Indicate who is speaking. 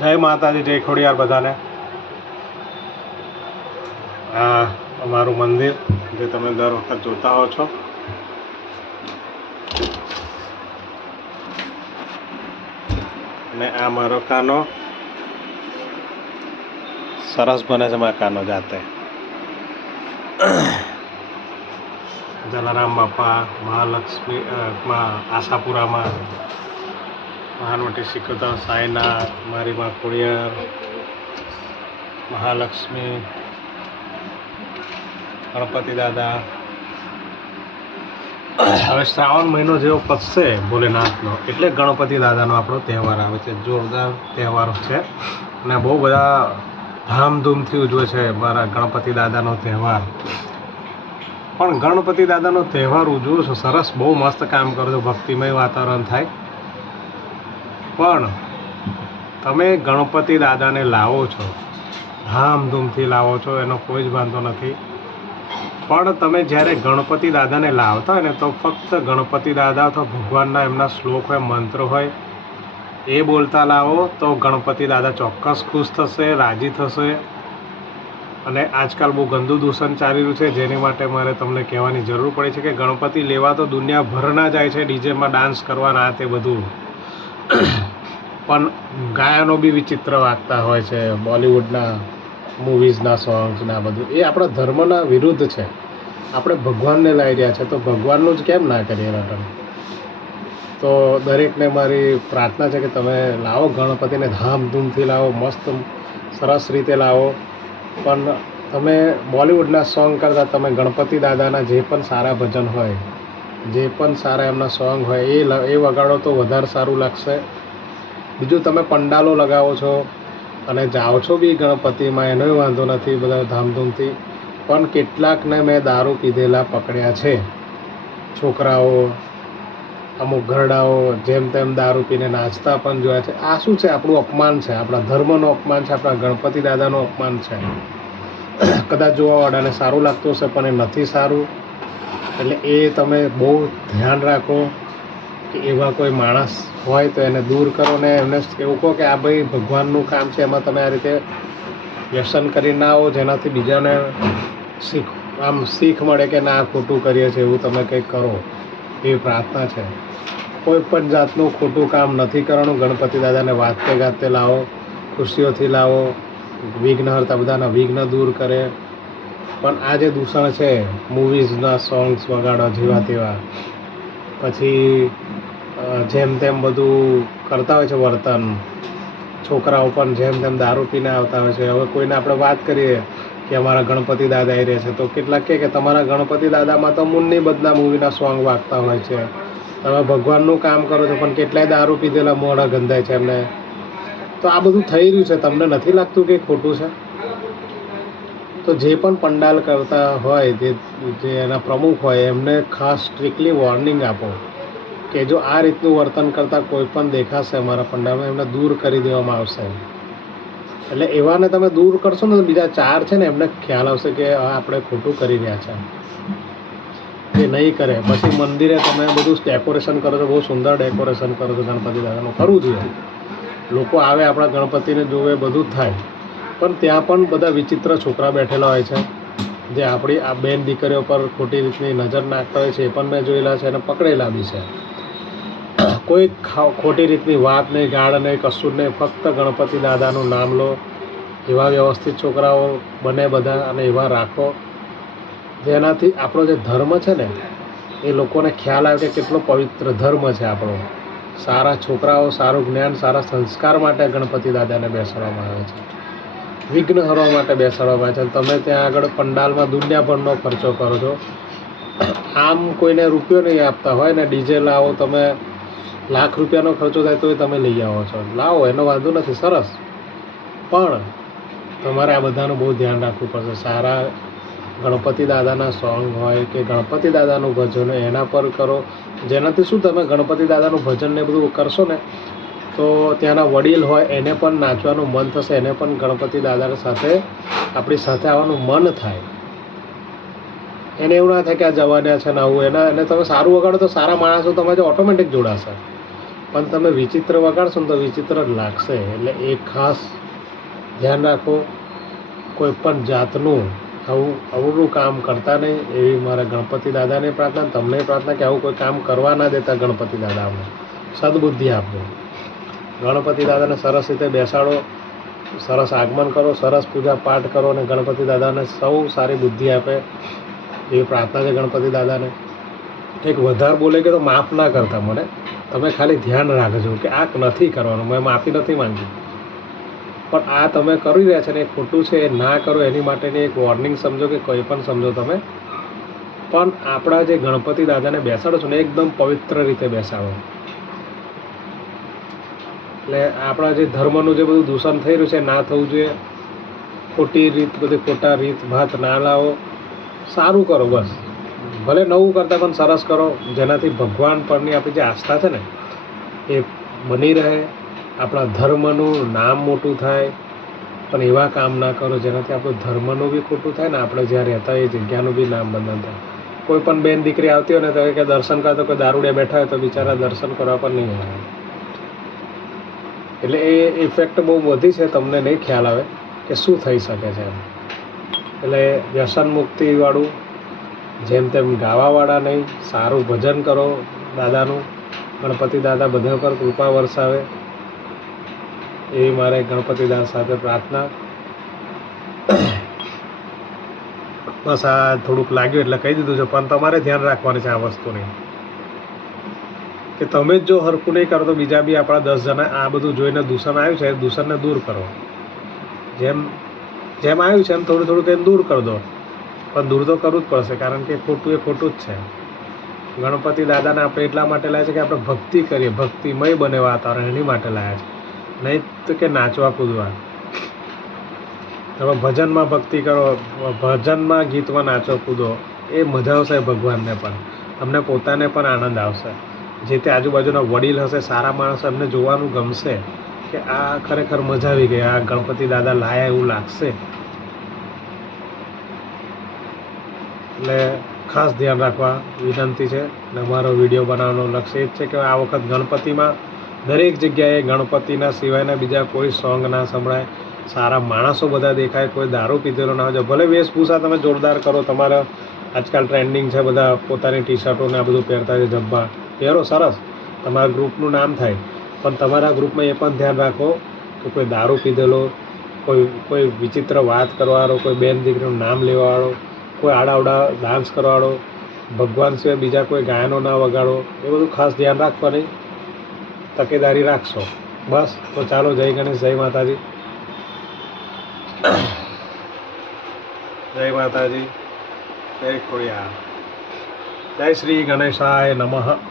Speaker 1: જય માતાજી, જય ખોડિયાર બધાને. આ અમારું મંદિર જે તમે દર વખત જોતા હો છો. અને આ મારો કાનો સરસ બને છે મારા કાનો જાતે. જલારામ બાપા, મહાલક્ષ્મી આશાપુરામાં મહાનવટી શીખવતા સાંઈનાથ, મારી માં ખોડિયાર, મહાલક્ષ્મી, ગણપતિ દાદા. હવે શ્રાવણ મહિનો જેવો પતશે ભોલેનાથનો, એટલે ગણપતિ દાદાનો આપણો તહેવાર આવે છે, જોરદાર તહેવારો છે. અને બહુ બધા ધામધૂમથી ઉજવે છે મારા ગણપતિ દાદાનો તહેવાર. પણ ગણપતિ દાદાનો તહેવાર ઉજવો છો, સરસ, બહુ મસ્ત કામ કરો છો, ભક્તિમય વાતાવરણ થાય. પણ તમે ગણપતિ દાદાને લાવો છો, ધામધૂમથી લાવો છો, એનો કોઈ જ વાંધો નથી. પણ તમે જ્યારે ગણપતિ દાદાને લાવતા હોય ને, તો ફક્ત ગણપતિ દાદા અથવા ભગવાનના એમના શ્લોક હોય, મંત્ર હોય, એ બોલતા લાવો, તો ગણપતિ દાદા ચોક્કસ ખુશ થશે, રાજી થશે. અને આજકાલ બહુ ગંદુ દૂષણ ચાલી રહ્યું છે, જેની માટે મારે તમને કહેવાની જરૂર પડે છે કે ગણપતિ લેવા તો દુનિયાભરના જાય છે, ડીજેમાં ડાન્સ કરવાના, આ તે બધું. પણ ગાયનો બી વિચિત્ર વાગતા હોય છે, બોલિવૂડના મૂવીઝના સોંગ્સના બધું. એ આપણા ધર્મના વિરુદ્ધ છે. આપણે ભગવાનને લાવી રહ્યા છે, તો ભગવાનનું જ કેમ ના કરીએ રટણ? તો દરેકને મારી પ્રાર્થના છે કે તમે લાવો ગણપતિને, ધામધૂમથી લાવો, મસ્ત, સરસ રીતે લાવો. પણ તમે બોલિવૂડના સોંગ કરતાં, તમે ગણપતિ દાદાના જે પણ સારા ભજન હોય, જે પણ સારા એમના સોંગ હોય, એ એ વગાડો તો વધારે સારું લાગશે. બીજું તમે પંડાલો લગાવો છો અને જાઓ છો બી ગણપતિમાં એનોય વાંધો નથી બધા ધામધૂમથી. પણ કેટલાકને મેં દારૂ પીધેલા પકડ્યા છે. છોકરાઓ, અમુક ઘરડાઓ જેમ તેમ દારૂ પીને નાચતા પણ જોયા છે. આ શું છે? આપણું અપમાન છે. આપણા ધર્મનું અપમાન છે. આપણા ગણપતિ દાદાનું અપમાન છે. કદાચ જોવાવાળાને સારું લાગતું હશે, પણ એ નથી સારું. એટલે એ તમે બહુ ધ્યાન રાખો. એવા કોઈ માણસ હોય તો એને દૂર કરો ને એમને એવું કહો કે આ ભાઈ ભગવાનનું કામ છે, એમાં તમે આ રીતે વ્યસન કરી ના આવો, જેનાથી બીજાને શીખ, આમ શીખ મળે કે ના ખોટું કરીએ છીએ, એવું તમે કંઈક કરો. એવી પ્રાર્થના છે. કોઈ પણ જાતનું ખોટું કામ નથી કરવાનું. ગણપતિ દાદાને વાતે ગાતે લાવો, ખુશીઓથી લાવો, વિઘ્નહર્તા બધાના વિઘ્ન દૂર કરે. પણ આ જે દૂષણ છે મૂવીઝના સોંગ્સ વગાડવા જેવા તેવા પછી જેમ તેમ બધું કરતા હોય છે વર્તન. છોકરાઓ પણ જેમ તેમ દારૂ પીને આવતા હોય છે. હવે કોઈને આપણે વાત કરીએ કે અમારા ગણપતિ દાદા આવી રહે છે, તો કેટલાક કહે કે તમારા ગણપતિ દાદામાં તો મુન્ની બદના મૂવીના સોંગ વાગતા હોય છે. તમે ભગવાનનું કામ કરો છો, પણ કેટલાય દારૂ પીધેલા મોઢા ગંધાય છે એમને. તો આ બધું થઈ રહ્યું છે. તમને નથી લાગતું કે ખોટું છે? તો જે પણ પંડાલ કરતા હોય, જે જે એના પ્રમુખ હોય, એમને ખાસ સ્ટ્રિક્ટલી વોર્નિંગ આપો કે જો આ રીતનું વર્તન કરતાં કોઈ પણ દેખાશે અમારા પંડાલમાં, એમને દૂર કરી દેવામાં આવશે. એટલે એવાને તમે દૂર કરશો ને બીજા ચાર છે ને, એમને ખ્યાલ આવશે કે આપણે ખોટું કરી રહ્યા છે. એ નહીં કરે. પછી મંદિરે તમે બધું ડેકોરેશન કરો છો, બહુ સુંદર ડેકોરેશન કરો છો, ગણપતિ દાદાનું. કરવું જોઈએ. લોકો આવે આપણા ગણપતિને જોવે, બધું જ થાય. પણ ત્યાં પણ બધા વિચિત્ર છોકરા બેઠેલા હોય છે. જે આપણી આ બેન દીકરીઓ પર ખોટી રીતની નજર નાખતા હોય છે, એ પણ મેં જોયેલા છે અને પકડેલા બી છે. કોઈ ખોટી રીતની વાત નહીં, ગાળ નહીં કશું નહીં, ફક્ત ગણપતિ દાદાનું નામ લો, એવા વ્યવસ્થિત છોકરાઓ બને બધા અને એવા રાખો. જેનાથી આપણો જે ધર્મ છે ને, એ લોકોને ખ્યાલ આવે કે કેટલો પવિત્ર ધર્મ છે આપણો. સારા છોકરાઓ, સારું જ્ઞાન, સારા સંસ્કાર માટે ગણપતિ દાદાને બેસવામાં આવે છે. વિઘ્ન હરવા માટે બેસાડવામાં આવે છે તમે ત્યાં આગળ પંડાલમાં દુનિયાભરનો ખર્ચો કરો છો. આમ કોઈને રૂપિયો નહીં આપતા હોય ને ડીજે લાવો, તમે લાખ રૂપિયાનો ખર્ચો થાય તોય તમે લઈ આવો છો. લાવો, એનો વાંધો નથી, સરસ. પણ તમારે આ બધાનું બહુ ધ્યાન રાખવું પડશે. સારા ગણપતિ દાદાના સોંગ હોય કે ગણપતિ દાદાનું ભજન હોય, એના પર કરો. જેનાથી શું તમે ગણપતિ દાદાનું ભજન ને બધું કરશો ને તો ત્યાંના વડીલ હોય, એને પણ નાચવાનું મન થશે, એને પણ ગણપતિ દાદા સાથે આપણી સાથે આવવાનું મન થાય. એને એવું ના થાય કે આ જવાના છે ને આવું, એના એને તમે સારું વગાડો તો સારા માણસો તમારે ઓટોમેટિક જોડાશે. પણ તમે વિચિત્ર વગાડશો ને તો વિચિત્ર જ લાગશે. એટલે એ ખાસ ધ્યાન રાખો, કોઈ પણ જાતનું આવું અવળું કામ કરતા નહીં. એવી મારા ગણપતિ દાદાને પ્રાર્થના, તમને પ્રાર્થના કે આવું કોઈ કામ કરવા ના દેતા ગણપતિ દાદા અમને સદબુદ્ધિ આપો. ગણપતિ દાદાને સરસ રીતે બેસાડો, સરસ આગમન કરો, સરસ પૂજા પાઠ કરો અને ગણપતિ દાદાને સૌ સારી બુદ્ધિ આપે એવી પ્રાર્થના છે ગણપતિ દાદાને. એક વધારે બોલે કે તો માફ ના કરતા મને. તમે ખાલી ધ્યાન રાખજો કે આ નથી કરવાનું. મેં માફી નથી માંગી. પણ આ તમે કરી રહ્યા છો ને, એ ખોટું છે, એ ના કરો એની માટેની એક વોર્નિંગ સમજો કે કંઈ પણ સમજો તમે. પણ આપણા જે ગણપતિ દાદાને બેસાડો છો ને, એકદમ પવિત્ર રીતે બેસાડો. એટલે આપણા જે ધર્મનું જે બધું દૂષણ થઈ રહ્યું છે ના થવું જોઈએ. ખોટી રીત, બધી ખોટા રીત, ભાત ના લાવો. સારું કરો, બસ. ભલે નવું કરતાં પણ સરસ કરો. જેનાથી ભગવાન પરની આપણી જે આસ્થા છે ને, એ બની રહે. આપણા ધર્મનું નામ મોટું થાય. પણ એવા કામ ના કરો જેનાથી આપણું ધર્મનું બી ખોટું થાય ને, આપણે જ્યાં રહેતા એ જગ્યાનું બી નામ બંધન થાય. કોઈ પણ બેન દીકરી આવતી હોય ને, તો કે દર્શન કરતો કોઈ દારૂડિયા બેઠા હોય, તો બિચારા દર્શન કરવા પણ નહીં આવે. એટલે એ ઇફેક્ટ બહુ વધી છે, તમને નહીં ખ્યાલ આવે કે શું થઈ શકે છે એમ. એટલે વ્યસન મુક્તિવાળું, જેમ તેમ ગાવાવાળા નહીં, સારું ભજન કરો દાદાનું. ગણપતિ દાદા બધા પર કૃપા વરસાવે. એવી મારે ગણપતિ દાદા સાથે પ્રાર્થના. બસ આ થોડુંક લાગ્યું એટલે કહી દીધું છે, પણ તમારે ધ્યાન રાખવાનું છે આ વસ્તુની. કે તમે જ જો હરખું નહીં કરો તો બીજા બી આપણા દસ જણા આ બધું જોઈને દૂષણ આવ્યું છે દૂષણને દૂર કરો. જેમ જેમ આવ્યું છે એમ થોડું થોડું કંઈ દૂર કરી દો. પણ દૂર તો કરવું જ પડશે, કારણ કે ખોટું એ ખોટું જ છે. ગણપતિ દાદાને આપણે એટલા માટે લાવ્યા છે કે આપણે ભક્તિ કરીએ, ભક્તિમય બને વાતાવરણ એની માટે લાવ્યા છે. નહીં તો કે નાચવા કૂદવા. તમે ભજનમાં ભક્તિ કરો, ભજનમાં ગીતમાં નાચો કૂદો, એ મજા આવશે ભગવાનને પણ. તમને પોતાને પણ આનંદ આવશે. જે તે આજુબાજુના વડીલ હશે, સારા માણસો, એમને જોવાનું ગમશે કે આ ખરેખર મજા આવી ગઈ, આ ગણપતિ દાદા લાયા એવું લાગશે. એટલે ખાસ ધ્યાન રાખવા વિનંતી છે અને અમારો વીડિયો બનાવવાનો લક્ષ્ય એ જ છે કે આ વખત ગણપતિમાં દરેક જગ્યાએ ગણપતિના સિવાયના બીજા કોઈ સોંગ ના સંભળાય, સારા માણસો બધા દેખાય, કોઈ દારૂ પીધેલો ના હોય ભલે વેશભૂષા તમે જોરદાર કરો, તમારા આજકાલ ટ્રેન્ડિંગ છે બધા પોતાની ટી શર્ટો ને આ બધું પહેરતા છે જબ્બા. પહેરો, સરસ. તમારા ગ્રુપનું નામ થાય. પણ તમારા ગ્રુપમાં એ પણ ધ્યાન રાખો કે કોઈ દારૂ પીધેલો, કોઈ કોઈ વિચિત્ર વાત કરવાવાળો, કોઈ બેન દીકરીનું નામ લેવાવાળો, કોઈ આડાવડા ડાન્સ કરવાવાળો, ભગવાન સિવાય બીજા કોઈ ગાયનો ના વગાડો, એ બધું ખાસ ધ્યાન રાખવાની તકેદારી રાખશો. બસ, તો ચાલો, જય ગણેશ, જય માતાજી. જય માતાજી. જય ખોડિયા જય શ્રી ગણેશાય નમઃ.